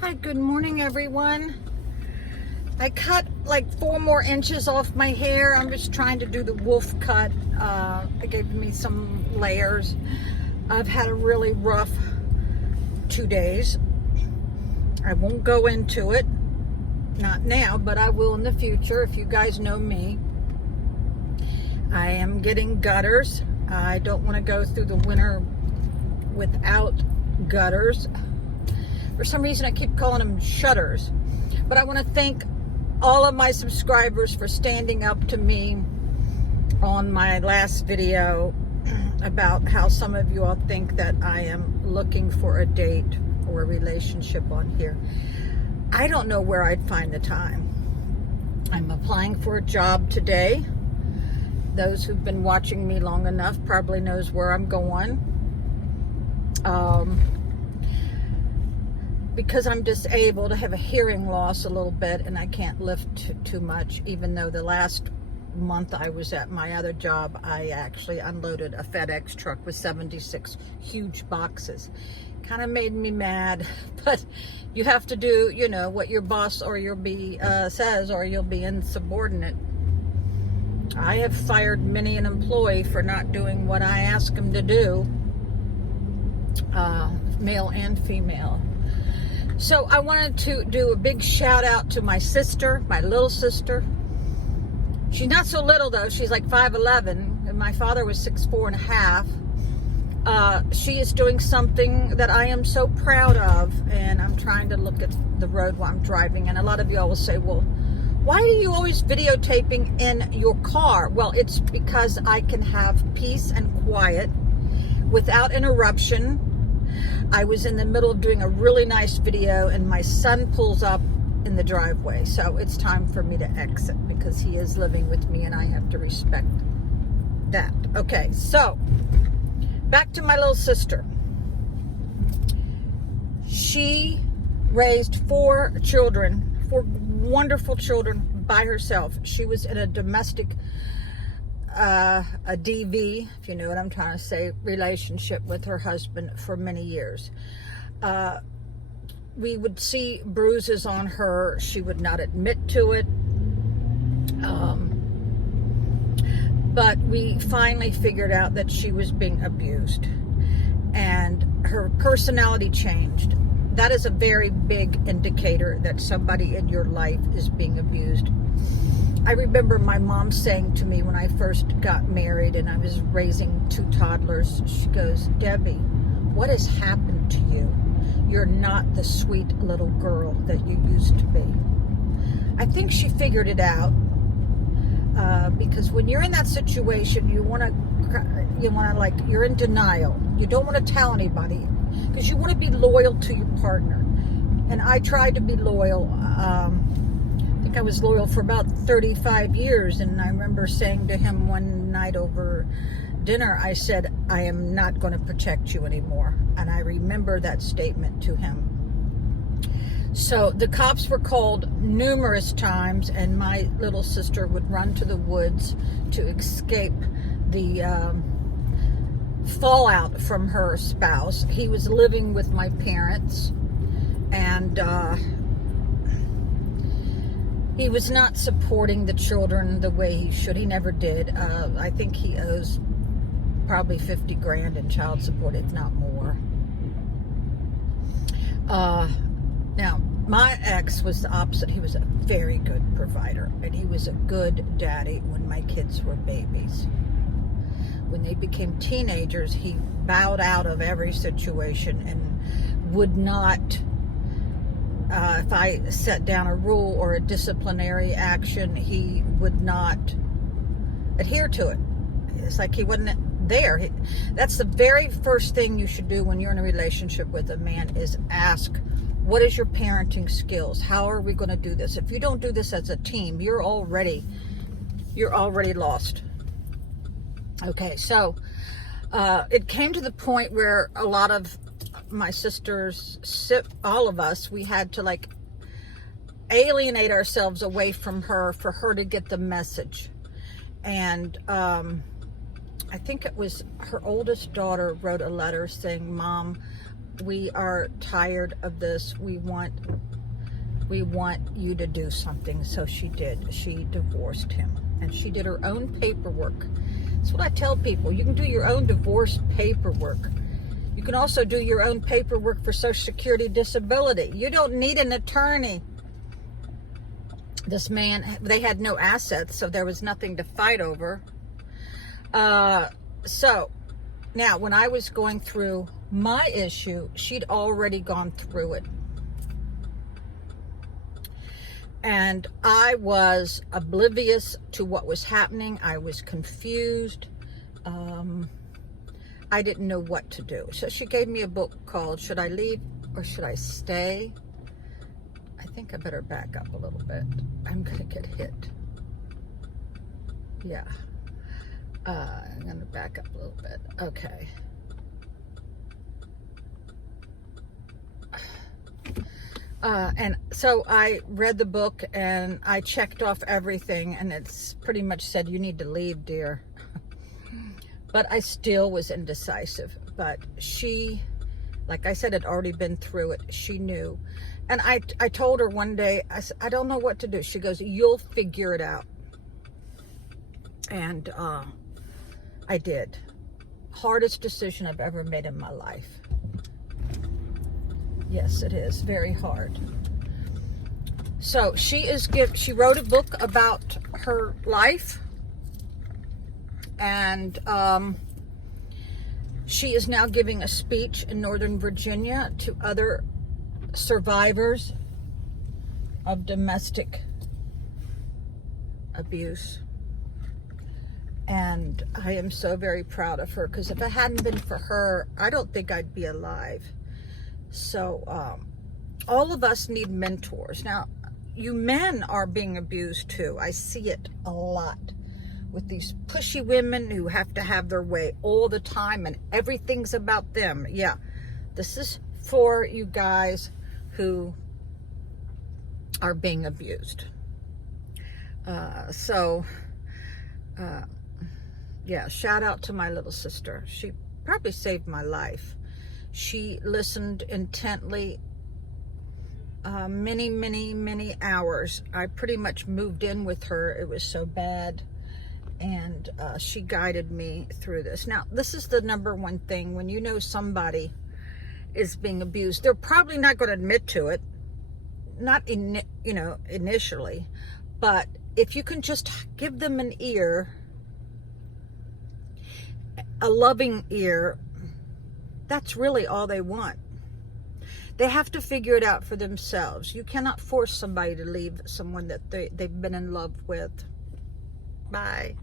Hi, good morning, everyone. I cut like 4 more inches off my hair. I'm just trying to do the wolf cut. It gave me some layers. I've had a really rough 2 days. I won't go into it, not now, but I will in the future. If you guys know me, I am getting gutters. I don't want to go through the winter without gutters. For some reason, I keep calling them shutters. But I want to thank all of my subscribers for standing up to me on my last video about how some of you all think that I am looking for a date or a relationship on here. I don't know where I'd find the time. I'm applying for a job today. Those who've been watching me long enough probably knows where I'm going. Because I'm disabled, I have a hearing loss a little bit, and I can't lift too much, even though the last month I was at my other job, I actually unloaded a FedEx truck with 76 huge boxes. Kind of made me mad, but you have to do, what your boss or you'll be says, or you'll be insubordinate. I have fired many an employee for not doing what I ask them to do, male and female. So I wanted to do a big shout out to my sister, my little sister. She's not so little though. She's like 5'11", and my father was 6'4.5". She is doing something that I am so proud of, and I'm trying to look at the road while I'm driving. And a lot of y'all will say, well, why are you always videotaping in your car? Well, it's because I can have peace and quiet without interruption. I was in the middle of doing a really nice video, and my son pulls up in the driveway. So it's time for me to exit because he is living with me and I have to respect that. Okay, so back to my little sister. She raised 4 children, 4 wonderful children by herself. She was in a domestic a DV, if you know what I'm trying to say, relationship with her husband for many years. We would see bruises on her. She would not admit to it. But we finally figured out that she was being abused, and her personality changed. That is a very big indicator that somebody in your life is being abused. I remember my mom saying to me when I first got married and I was raising 2 toddlers, she goes, Debbie, what has happened to you? You're not the sweet little girl that you used to be. I think she figured it out, because when you're in that situation, you're in denial. You don't want to tell anybody because you want to be loyal to your partner. And I tried to be loyal. I think I was loyal for about 35 years, and I remember saying to him one night over dinner, I said, I am not going to protect you anymore. And I remember that statement to him. So the cops were called numerous times, and my little sister would run to the woods to escape the fallout from her spouse. He was living with my parents, and he was not supporting the children the way he should. He never did. I think he owes probably 50 grand in child support, if not more. Now, my ex was the opposite. He was a very good provider, and he was a good daddy when my kids were babies. When they became teenagers, he bowed out of every situation and would not, if I set down a rule or a disciplinary action, he would not adhere to it. It's like he wasn't there. That's the very first thing you should do when you're in a relationship with a man, is ask, what is your parenting skills? How are we going to do this? If you don't do this as a team, you're already lost. Okay, so it came to the point where a lot of my sisters, all of us, we had to alienate ourselves away from her for her to get the message. And I think it was her oldest daughter wrote a letter saying, Mom, we are tired of this. We want you to do something. So she did. She divorced him, and she did her own paperwork. That's what I tell people. You can do your own divorce paperwork. You can also do your own paperwork for Social Security disability. You don't need an attorney. This man, they had no assets, so there was nothing to fight over. So now when I was going through my issue, she'd already gone through it. And I was oblivious to what was happening. I was confused. I didn't know what to do. So she gave me a book called Should I Leave or Should I Stay? I think I better back up a little bit. I'm going to get hit. Yeah. I'm going to back up a little bit. Okay. And so I read the book and I checked off everything, and it's pretty much said, you need to leave, dear. But I still was indecisive. But she, like I said, had already been through it. She knew. And I told her one day, I said, I don't know what to do. She goes, you'll figure it out. And I did. Hardest decision I've ever made in my life. Yes, it is very hard. So she wrote a book about her life, and she is now giving a speech in Northern Virginia to other survivors of domestic abuse. And I am so very proud of her, because if it hadn't been for her, I don't think I'd be alive. So all of us need mentors. Now, you men are being abused too. I see it a lot with these pushy women who have to have their way all the time and everything's about them. Yeah, this is for you guys who are being abused. Yeah, shout out to my little sister. She probably saved my life. She listened intently, many hours. I pretty much moved in with her. It was so bad. And she guided me through this. Now, this is the number one thing. When you know somebody is being abused, they're probably not going to admit to it. Not initially. But if you can just give them an ear, a loving ear, that's really all they want. They have to figure it out for themselves. You cannot force somebody to leave someone that they've been in love with. Bye.